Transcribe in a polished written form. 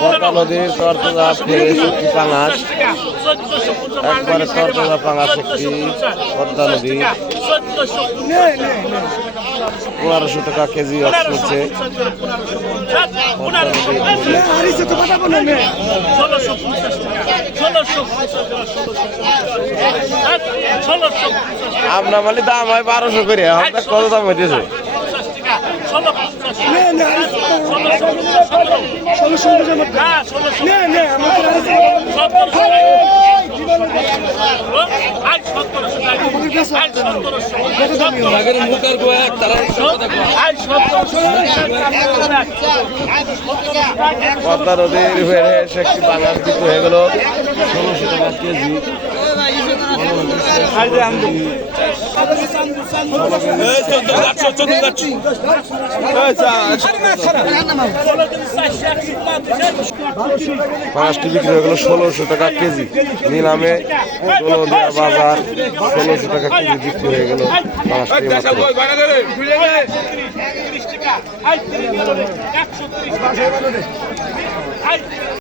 পদ্মা নদীর তরতাজা ফ্রেশ একটি পাঙাশ, একবারে তরতাজা পাঙাশ একটি পদ্মা নদী 1500 টাকা কেজি চলছে। আপনার মানে দাম হয় 1200 করে, আপনার কত দাম হইতেছে? পদ্মা নদীর ফ্রেশ একটি বাঙাল কিন্তু হয়ে গেল 1600 টাকা কেজি। পাঁচটি বিক্রি হয়ে গেল 1600 টাকা কেজি। নিলামে দোলদিয়া বাজার 1600 টাকা কেজি বিক্রি হয়ে গেল পাঁচটি।